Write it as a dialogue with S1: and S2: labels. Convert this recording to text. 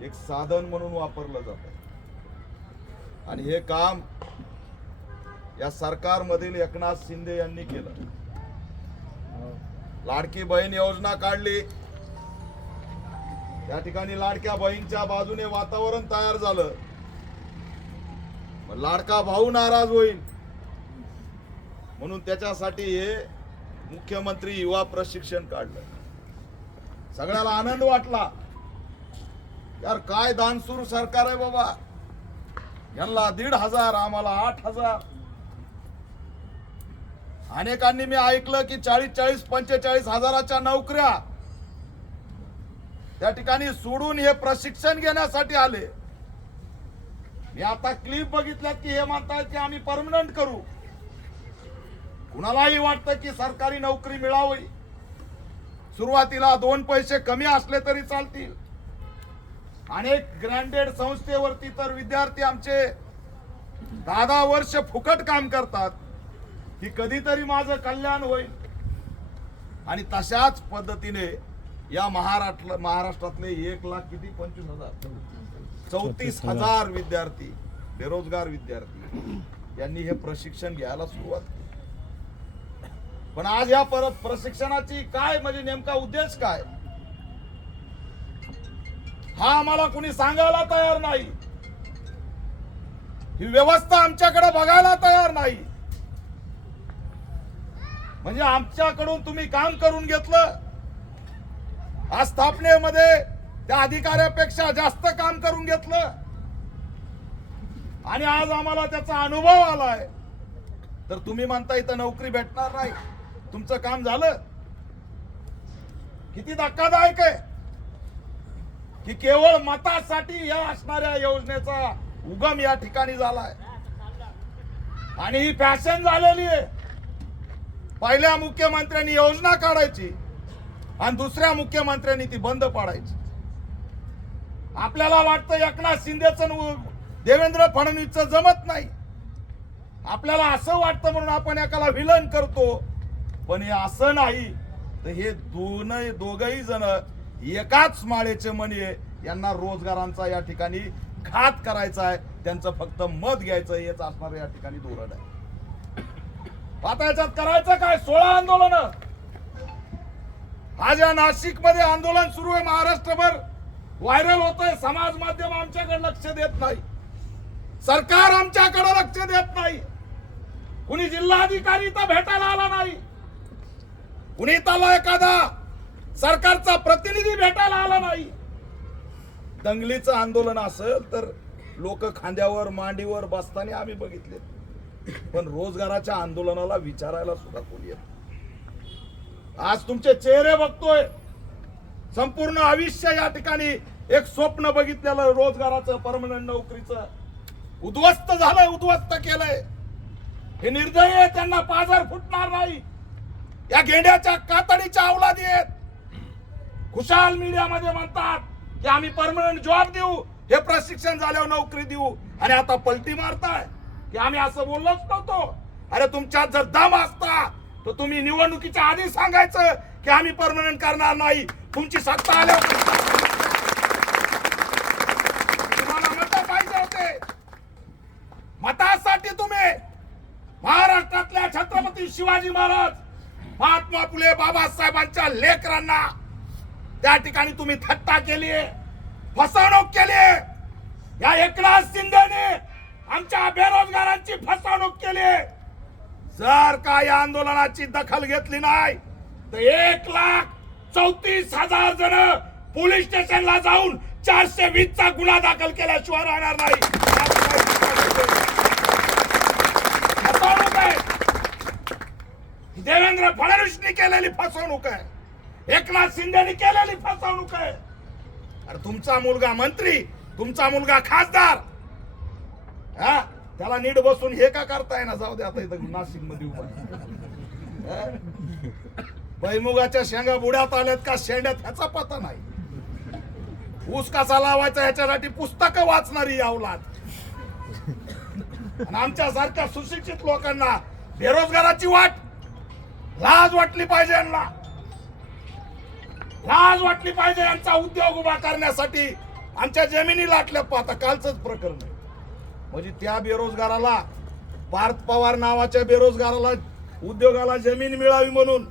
S1: एक साधन म्हणून वापरलं जात. आणि हे काम या सरकारमधील एकनाथ शिंदे यांनी केलं. लाडकी बहीण योजना काढली. त्या ठिकाणी लाडक्या बहीणच्या बाजूने वातावरण तयार झालं. लाडका भाऊ नाराज होईल. म्हणून त्याच्यासाठी हे मुख्यमंत्री युवा प्रशिक्षण काढलं. सगळ्याला आनंद वाटला. यार काय दानसूर सरकार आहे बाबा. यांना दीड हजार आम्हाला आठ हजार. अनेकांनी मी ऐकलं की चाळीस चाळीस पंचेचाळीस हजाराच्या नोकऱ्या त्या ठिकाणी सोडून हे प्रशिक्षण घेण्यासाठी आले. मी आता क्लिप बघितल्यात की हे म्हणतायत की आम्ही परमनंट करू. कुणालाही वाटतं की सरकारी नोकरी मिळावी. सुरुवातीला दोन पैसे कमी असले तरी चालतील. अनेक ग्रँडेड संस्थेवरती तर विद्यार्थी आमचे दहा दहा वर्ष फुकट काम करतात. की कधीतरी माझं कल्याण होईल. आणि तशाच पद्धतीने या महाराष्ट्र महाराष्ट्रातले एक लाख किती? पंचवीस हजार. चौतीस हजार. विद्यार्थी बेरोजगार विद्यार्थी यांनी हे प्रशिक्षण घ्यायला सुरुवात केली. पण आज या पर प्रशिक्षणाची काय म्हणजे नेमका उद्देश काय? हा आम्हाला कुणी सांगायला तयार नाही. ही व्यवस्था आमच्याकडे बघायला तयार नाही. म्हणजे आमच्याकडून तुम्ही काम करून घेतलं. आज स्थापनेमध्ये त्या अधिकाऱ्यापेक्षा जास्त काम करून घेतलं. आणि आज आम्हाला त्याचा अनुभव आलाय. तर तुम्ही म्हणता इथं नोकरी भेटणार नाही. तुमचं काम झालं. किती धक्कादायक आहे. की केवळ मतासाठी या असणाऱ्या योजनेचा उगम या ठिकाणी झालाय. आणि ही फॅशन झालेली आहे. पहिल्या मुख्यमंत्र्यांनी योजना काढायची आणि दुसऱ्या मुख्यमंत्र्यांनी ती बंद पाडायची. आपल्याला वाटतं एकनाथ शिंदेचं देवेंद्र फडणवीसचं जमत नाही. आपल्याला असं वाटतं म्हणून आपण एकाला विलन करतो. पण हे असं नाही. तर हे दोन दोघही जण एकाच माळेचे मणी यांना रोजगारांचा या ठिकाणी घात करायचा आहे. त्यांचं फक्त मत घ्यायचं हेच असणार या ठिकाणी धोरण आहे. आता याच्यात करायचं काय? सोळा आंदोलन. आज या नाशिकमध्ये आंदोलन सुरू आहे महाराष्ट्रभर. व्हायरल होत आहे समाज माध्यम आमच्याकडे लक्ष देत नाही. सरकार आमच्याकडे लक्ष देत नाही. कुणी जिल्हाधिकारी तर भेटायला आला नाही. कुणी त्याला एखादा सरकारचा प्रतिनिधी भेटायला आला नाही. दंगलीचं आंदोलन असेल तर लोक खांद्यावर मांडीवर बसताना आम्ही बघितले. पण रोजगाराच्या आंदोलनाला विचारायला सुद्धा कोणी येत आज तुमचे चेहरे बघतोय. संपूर्ण आयुष्य या ठिकाणी एक स्वप्न बघितलेलं रोजगाराचं परमनंट नोकरीचं. उद्ध्वस्त झालंय उद्ध्वस्त केलंय. हे निर्दयी आहे त्यांना पाजार फुटणार नाही. या घेण्याच्या कातडीच्या अवलादी आहेत. खुशाल मीडियामध्ये म्हणतात की आम्ही परमनंट जॉब देऊ हे प्रशिक्षण झाल्यावर नोकरी देऊ. आणि आता पलटी मारताय. की आम्ही असं बोललोच नव्हतो. अरे तुमच्यात जर दम असता तर तुम्ही निवडणुकीच्या आधी सांगायचं की आम्ही परमनंट करणार नाही. तुमची सत्ता आल्यावर तुम्हाला मत पाहिजे होते. मतासाठी तुम्ही महाराष्ट्रातल्या छत्रपती शिवाजी महाराज महात्मा फुले बाबासाहेबांच्या लेकरांना त्या ठिकाणी तुम्ही थट्टा केली फसवणूक केली या एकनाथ शिंदेने आमच्या बेरोजगारांची फसवणूक केली जर का या आंदोलनाची दखल घेतली नाही तर एक लाख चौतीस हजार जण पोलीस स्टेशनला जाऊन चारशे वीस चा गुन्हा दाखल केल्याशिवाय राहणार नाही. फसवणूक आहे. देवेंद्र फडणवीसनी केलेली फसवणूक आहे. एकनाथ शिंदेनी केलेली फसवणूक आहे. अरे तुमचा मुलगा मंत्री तुमचा मुलगा खासदार. हा? त्याला नीट बसून हे का करताय ना? जाऊ दे आता इथं नाशिकमध्ये उभा भैमुगाच्या शेंगा बुड्यात आल्यात का? शेंड्यात ह्याचा पता नाही. ऊस कसा लावायचा ह्याच्यासाठी पुस्तक वाचणारी अवलाद आमच्यासारख्या सुशिक्षित लोकांना बेरोजगाराची वाट लाज वाटली पाहिजे यांना. लाज वाटली पाहिजे यांचा उद्योग उभा करण्यासाठी. आमच्या जमिनी लाटल्या पाहता कालचंच प्रकरण आहे. म्हणजे त्या बेरोजगाराला पार्थ पवार नावाच्या बेरोजगाराला उद्योगाला जमीन मिळावी म्हणून